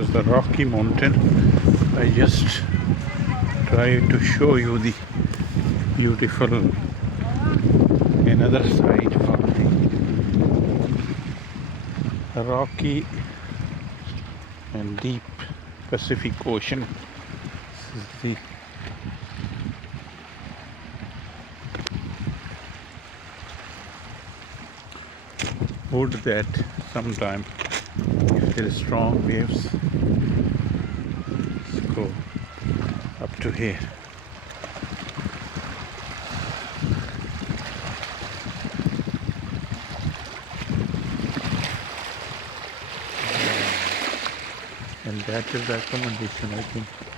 is the Rocky Mountain. I just try to show you the beautiful another side of the rocky and deep Pacific Ocean. This is the wood that sometime if there is strong waves go up to here. And that is the accommodation, I think.